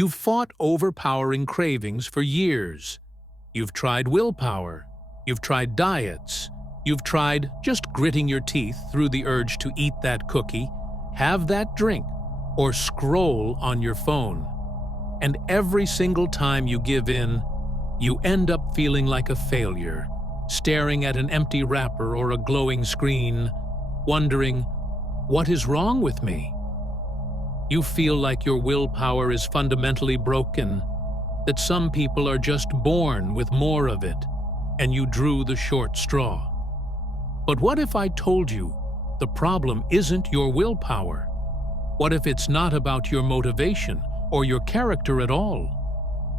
You've fought overpowering cravings for years. You've tried willpower. You've tried diets. You've tried just gritting your teeth through the urge to eat that cookie, have that drink, or scroll on your phone. And every single time you give in, you end up feeling like a failure, staring at an empty wrapper or a glowing screen, wondering, what is wrong with me? You feel like your willpower is fundamentally broken, that some people are just born with more of it, and you drew the short straw. But what if I told you the problem isn't your willpower? What if it's not about your motivation or your character at all?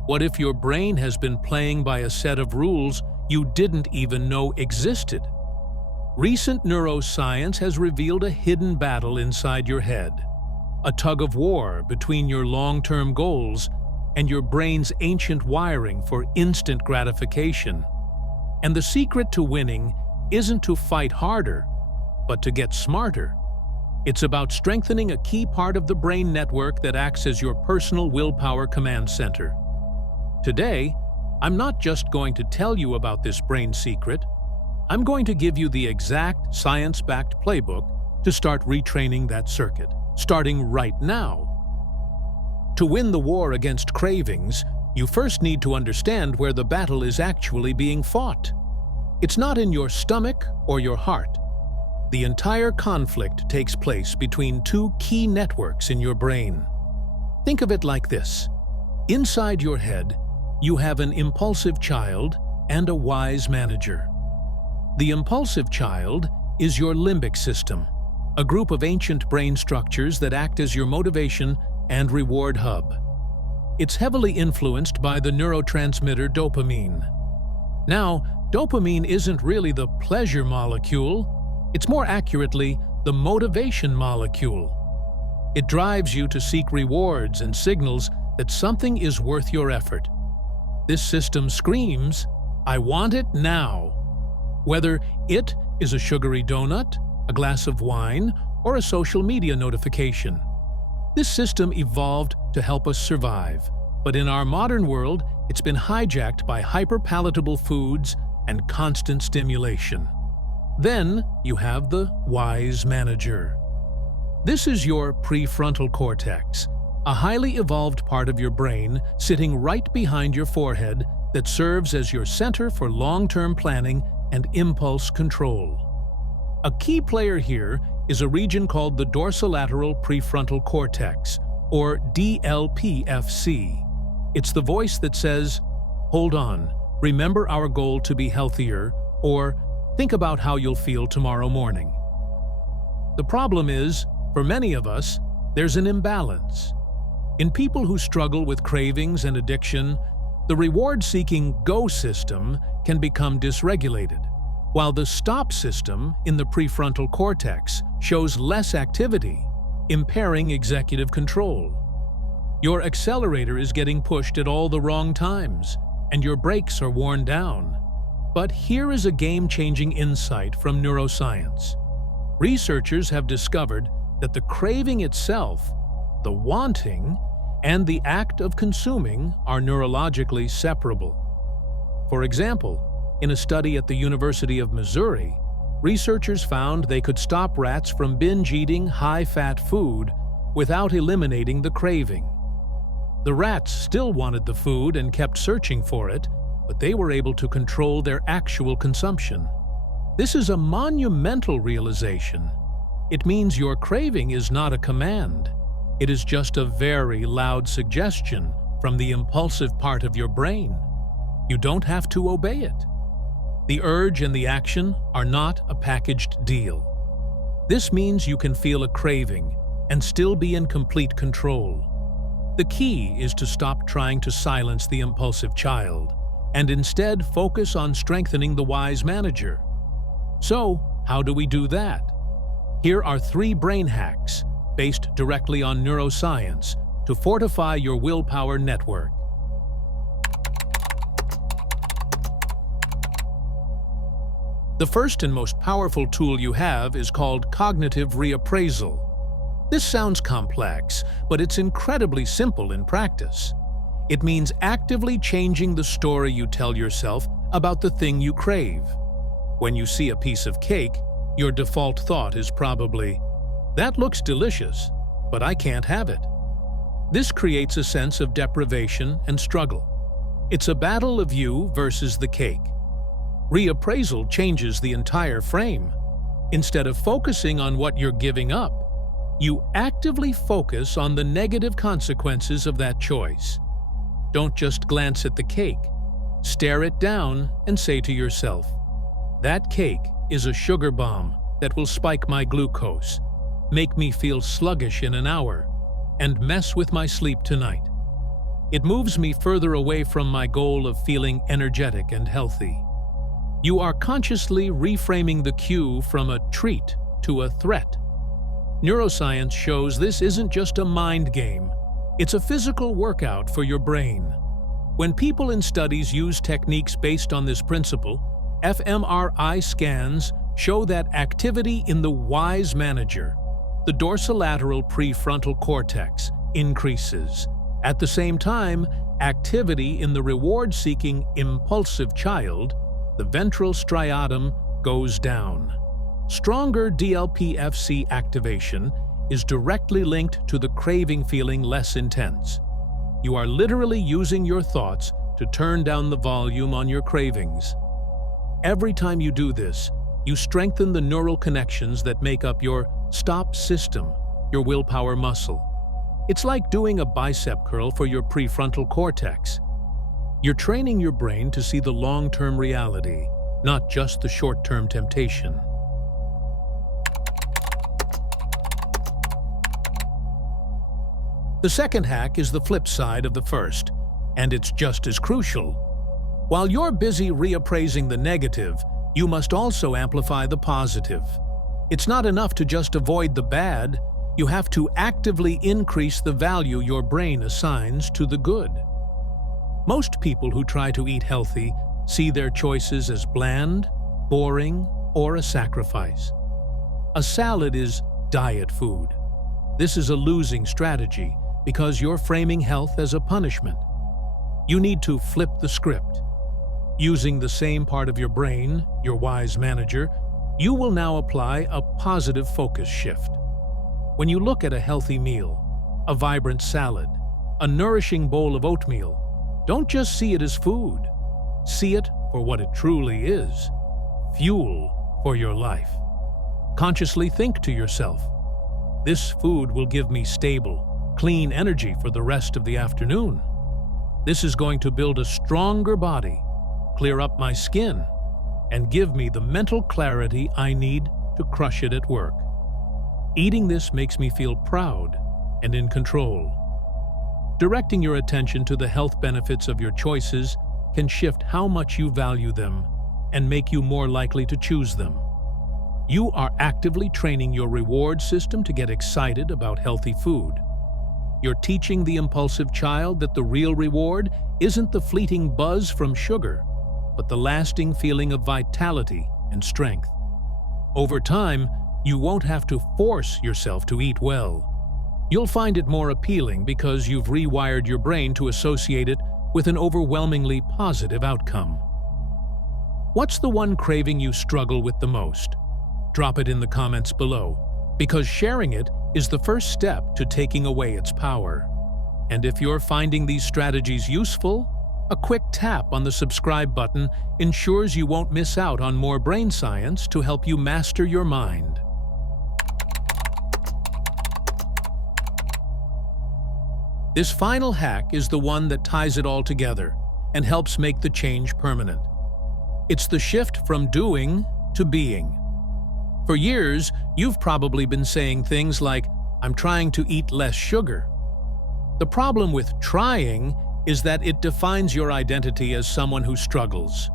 What if your brain has been playing by a set of rules you didn't even know existed? Recent neuroscience has revealed a hidden battle inside your head, a tug-of-war between your long-term goals and your brain's ancient wiring for instant gratification. And the secret to winning isn't to fight harder, but to get smarter. It's about strengthening a key part of the brain network that acts as your personal willpower command center. Today, I'm not just going to tell you about this brain secret. I'm going to give you the exact science-backed playbook to start retraining that circuit, starting right now. To win the war against cravings, you first need to understand where the battle is actually being fought. It's not in your stomach or your heart. The entire conflict takes place between two key networks in your brain. Think of it like this. Inside your head, you have an impulsive child and a wise manager. The impulsive child is your limbic system, a group of ancient brain structures that act as your motivation and reward hub. It's heavily influenced by the neurotransmitter dopamine. Now, dopamine isn't really the pleasure molecule, it's more accurately the motivation molecule. It drives you to seek rewards and signals that something is worth your effort. This system screams, "I want it now." Whether it is a sugary donut, a glass of wine, or a social media notification. This system evolved to help us survive, but in our modern world, it's been hijacked by hyper-palatable foods and constant stimulation. Then you have the wise manager. This is your prefrontal cortex, a highly evolved part of your brain sitting right behind your forehead that serves as your center for long-term planning and impulse control. A key player here is a region called the dorsolateral prefrontal cortex, or DLPFC. It's the voice that says, "Hold on, remember our goal to be healthier," or "Think about how you'll feel tomorrow morning." The problem is, for many of us, there's an imbalance. In people who struggle with cravings and addiction, the reward-seeking go system can become dysregulated, while the stop system in the prefrontal cortex shows less activity, impairing executive control. Your accelerator is getting pushed at all the wrong times, and your brakes are worn down. But here is a game-changing insight from neuroscience. Researchers have discovered that the craving itself, the wanting, and the act of consuming are neurologically separable. For example, in a study at the University of Missouri, researchers found they could stop rats from binge-eating high-fat food without eliminating the craving. The rats still wanted the food and kept searching for it, but they were able to control their actual consumption. This is a monumental realization. It means your craving is not a command. It is just a very loud suggestion from the impulsive part of your brain. You don't have to obey it. The urge and the action are not a packaged deal. This means you can feel a craving and still be in complete control. The key is to stop trying to silence the impulsive child and instead focus on strengthening the wise manager. So, how do we do that? Here are 3 brain hacks based directly on neuroscience to fortify your willpower network. The first and most powerful tool you have is called cognitive reappraisal. This sounds complex, but it's incredibly simple in practice. It means actively changing the story you tell yourself about the thing you crave. When you see a piece of cake, your default thought is probably, "That looks delicious, but I can't have it." This creates a sense of deprivation and struggle. It's a battle of you versus the cake. Reappraisal changes the entire frame. Instead of focusing on what you're giving up, you actively focus on the negative consequences of that choice. Don't just glance at the cake. Stare it down and say to yourself, "That cake is a sugar bomb that will spike my glucose, make me feel sluggish in an hour, and mess with my sleep tonight. It moves me further away from my goal of feeling energetic and healthy." You are consciously reframing the cue from a treat to a threat. Neuroscience shows this isn't just a mind game, it's a physical workout for your brain. When people in studies use techniques based on this principle, fMRI scans show that activity in the wise manager, the dorsolateral prefrontal cortex, increases. At the same time, activity in the reward-seeking impulsive child, the ventral striatum, goes down. Stronger DLPFC activation is directly linked to the craving feeling less intense. You are literally using your thoughts to turn down the volume on your cravings. Every time you do this, you strengthen the neural connections that make up your stop system, your willpower muscle. It's like doing a bicep curl for your prefrontal cortex. You're training your brain to see the long-term reality, not just the short-term temptation. The second hack is the flip side of the first, and it's just as crucial. While you're busy reappraising the negative, you must also amplify the positive. It's not enough to just avoid the bad, you have to actively increase the value your brain assigns to the good. Most people who try to eat healthy see their choices as bland, boring, or a sacrifice. A salad is diet food. This is a losing strategy because you're framing health as a punishment. You need to flip the script. Using the same part of your brain, your wise manager, you will now apply a positive focus shift. When you look at a healthy meal, a vibrant salad, a nourishing bowl of oatmeal, don't just see it as food. See it for what it truly is: fuel for your life. Consciously think to yourself, "This food will give me stable, clean energy for the rest of the afternoon. This is going to build a stronger body, clear up my skin, and give me the mental clarity I need to crush it at work. Eating this makes me feel proud and in control." Directing your attention to the health benefits of your choices can shift how much you value them and make you more likely to choose them. You are actively training your reward system to get excited about healthy food. You're teaching the impulsive child that the real reward isn't the fleeting buzz from sugar, but the lasting feeling of vitality and strength. Over time, you won't have to force yourself to eat well. You'll find it more appealing because you've rewired your brain to associate it with an overwhelmingly positive outcome. What's the one craving you struggle with the most? Drop it in the comments below, because sharing it is the first step to taking away its power. And if you're finding these strategies useful, a quick tap on the subscribe button ensures you won't miss out on more brain science to help you master your mind. This final hack is the one that ties it all together and helps make the change permanent. It's the shift from doing to being. For years, you've probably been saying things like, "I'm trying to eat less sugar." The problem with trying is that it defines your identity as someone who struggles.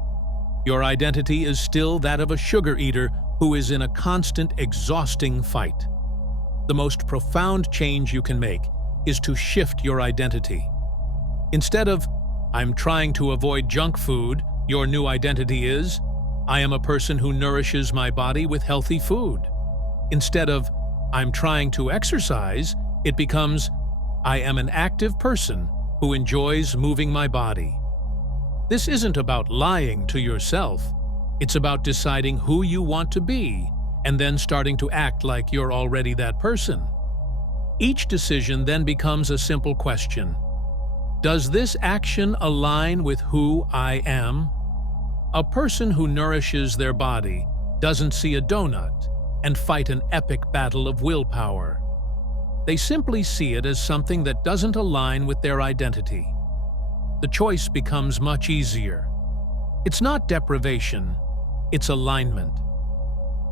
Your identity is still that of a sugar eater who is in a constant, exhausting fight. The most profound change you can make is to shift your identity. Instead of, "I'm trying to avoid junk food," your new identity is, "I am a person who nourishes my body with healthy food." Instead of, I'm trying to exercise, it becomes, I am an active person who enjoys moving my body. This isn't about lying to yourself. It's about deciding who you want to be and then starting to act like you're already that person. Each decision then becomes a simple question. Does this action align with who I am? A person who nourishes their body doesn't see a donut and fight an epic battle of willpower. They simply see it as something that doesn't align with their identity. The choice becomes much easier. It's not deprivation, it's alignment.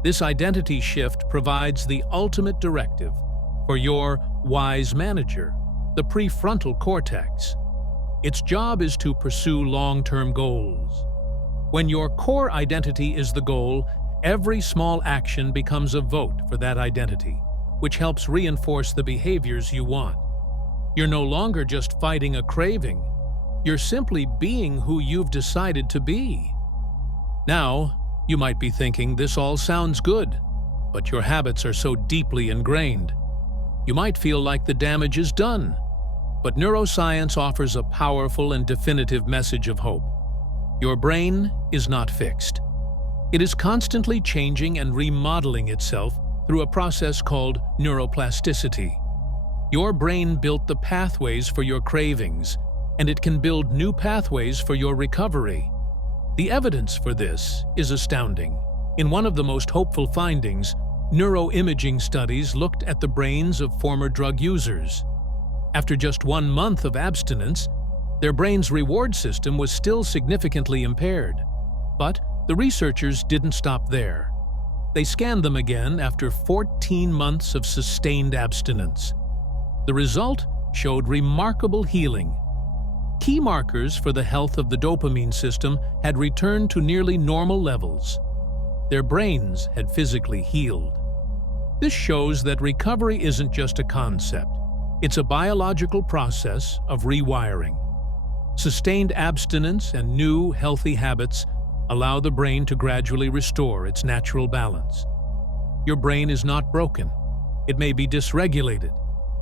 This identity shift provides the ultimate directive for your wise manager, the prefrontal cortex. Its job is to pursue long-term goals. When your core identity is the goal, every small action becomes a vote for that identity, which helps reinforce the behaviors you want. You're no longer just fighting a craving. You're simply being who you've decided to be. Now, you might be thinking this all sounds good, but your habits are so deeply ingrained. You might feel like the damage is done, but neuroscience offers a powerful and definitive message of hope. Your brain is not fixed. It is constantly changing and remodeling itself through a process called neuroplasticity. Your brain built the pathways for your cravings, and it can build new pathways for your recovery. The evidence for this is astounding. In one of the most hopeful findings, neuroimaging studies looked at the brains of former drug users. After just 1 month of abstinence, their brain's reward system was still significantly impaired. But the researchers didn't stop there. They scanned them again after 14 months of sustained abstinence. The result showed remarkable healing. Key markers for the health of the dopamine system had returned to nearly normal levels. Their brains had physically healed. This shows that recovery isn't just a concept. It's a biological process of rewiring. Sustained abstinence and new, healthy habits allow the brain to gradually restore its natural balance. Your brain is not broken. It may be dysregulated.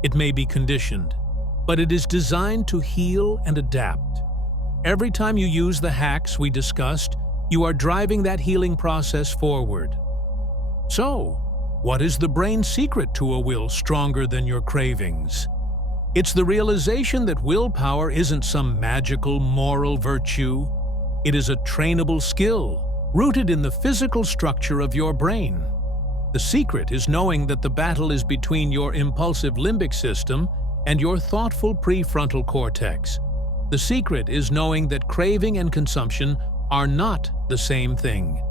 It may be conditioned. But it is designed to heal and adapt. Every time you use the hacks we discussed, you are driving that healing process forward. So, what is the brain's secret to a will stronger than your cravings? It's the realization that willpower isn't some magical moral virtue. It is a trainable skill, rooted in the physical structure of your brain. The secret is knowing that the battle is between your impulsive limbic system and your thoughtful prefrontal cortex. The secret is knowing that craving and consumption are not the same thing.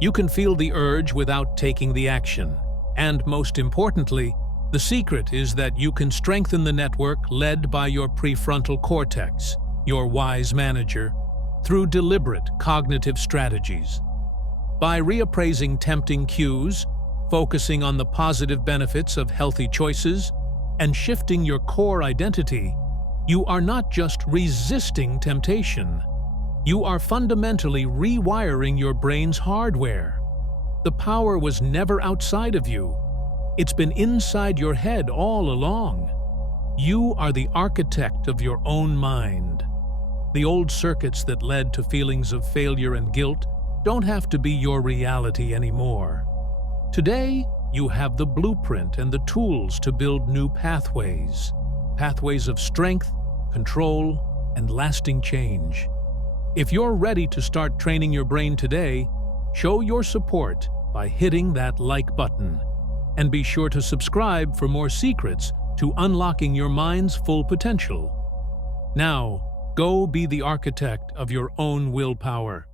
You can feel the urge without taking the action. And most importantly, the secret is that you can strengthen the network led by your prefrontal cortex, your wise manager, through deliberate cognitive strategies. By reappraising tempting cues, focusing on the positive benefits of healthy choices, and shifting your core identity, you are not just resisting temptation. You are fundamentally rewiring your brain's hardware. The power was never outside of you. It's been inside your head all along. You are the architect of your own mind. The old circuits that led to feelings of failure and guilt don't have to be your reality anymore. Today, you have the blueprint and the tools to build new pathways. Pathways of strength, control, and lasting change. If you're ready to start training your brain today, show your support by hitting that like button. And be sure to subscribe for more secrets to unlocking your mind's full potential. Now, go be the architect of your own willpower.